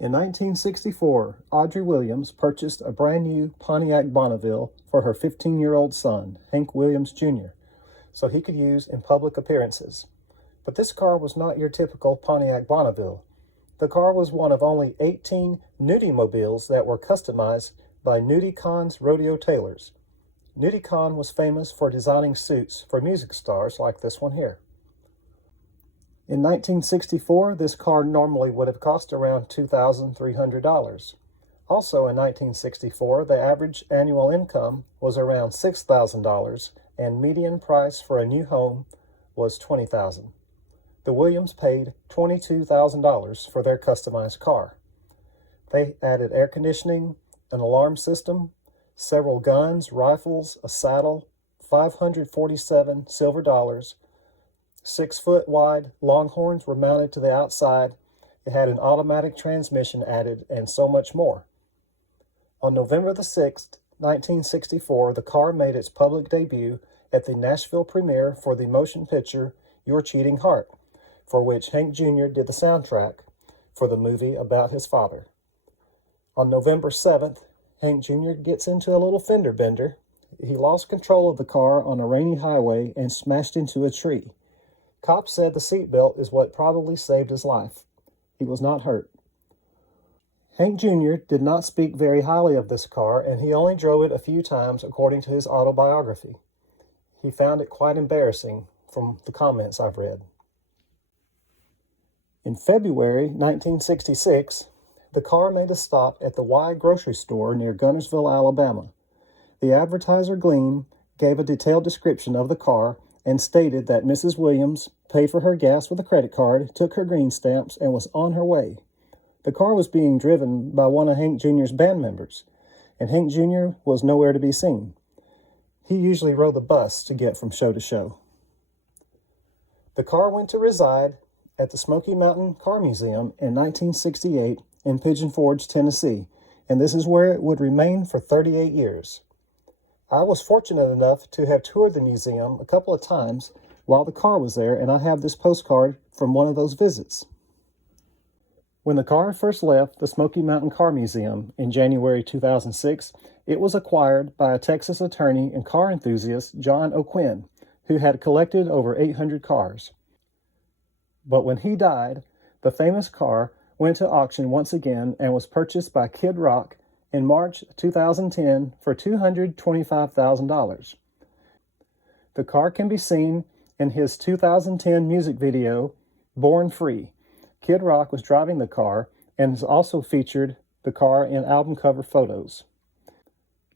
In 1964, Audrey Williams purchased a brand new Pontiac Bonneville for her 15-year-old son, Hank Williams Jr., so he could use in public appearances. But this car was not your typical Pontiac Bonneville. The car was one of only 18 Nudie-mobiles that were customized by Nudie Khan's rodeo tailors. Nudie Khan was famous for designing suits for music stars like this one here. In 1964, this car normally would have cost around $2,300. Also in 1964, the average annual income was around $6,000 and median price for a new home was $20,000. The Williams paid $22,000 for their customized car. They added air conditioning, an alarm system, several guns, rifles, a saddle, 547 silver dollars, 6-foot wide Longhorns were mounted to the outside. It had an automatic transmission added, and so much more. On November the 6th, 1964, the car made its public debut at the Nashville premiere for the motion picture Your Cheating Heart, for which Hank Jr. did the soundtrack for the movie about his father. On November 7th, Hank Jr. gets into a little fender bender. He lost control of the car on a rainy highway and smashed into a tree. Cops said the seatbelt is what probably saved his life. He was not hurt. Hank Jr. did not speak very highly of this car, and he only drove it a few times according to his autobiography. He found it quite embarrassing from the comments I've read. In February 1966, the car made a stop at the Y grocery store near Guntersville, Alabama. The advertiser Gleam gave a detailed description of the car and stated that Mrs. Williams paid for her gas with a credit card, took her green stamps, and was on her way. The car was being driven by one of Hank Jr.'s band members, and Hank Jr. was nowhere to be seen. He usually rode the bus to get from show to show. The car went to reside at the Smoky Mountain Car Museum in 1968 in Pigeon Forge, Tennessee, and this is where it would remain for 38 years. I was fortunate enough to have toured the museum a couple of times while the car was there, and I have this postcard from one of those visits. When the car first left the Smoky Mountain Car Museum in January 2006, it was acquired by a Texas attorney and car enthusiast, John O'Quinn, who had collected over 800 cars. But when he died, the famous car went to auction once again and was purchased by Kid Rock in March 2010 for $225,000. The car can be seen in his 2010 music video, Born Free. Kid Rock was driving the car and has also featured the car in album cover photos.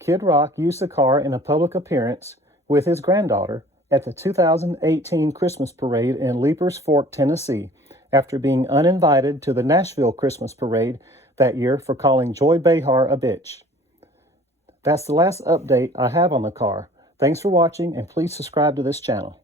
Kid Rock used the car in a public appearance with his granddaughter at the 2018 Christmas Parade in Leapers Fork, Tennessee, after being uninvited to the Nashville Christmas Parade that year for calling Joy Behar a bitch. That's the last update I have on the car. Thanks for watching, and please subscribe to this channel.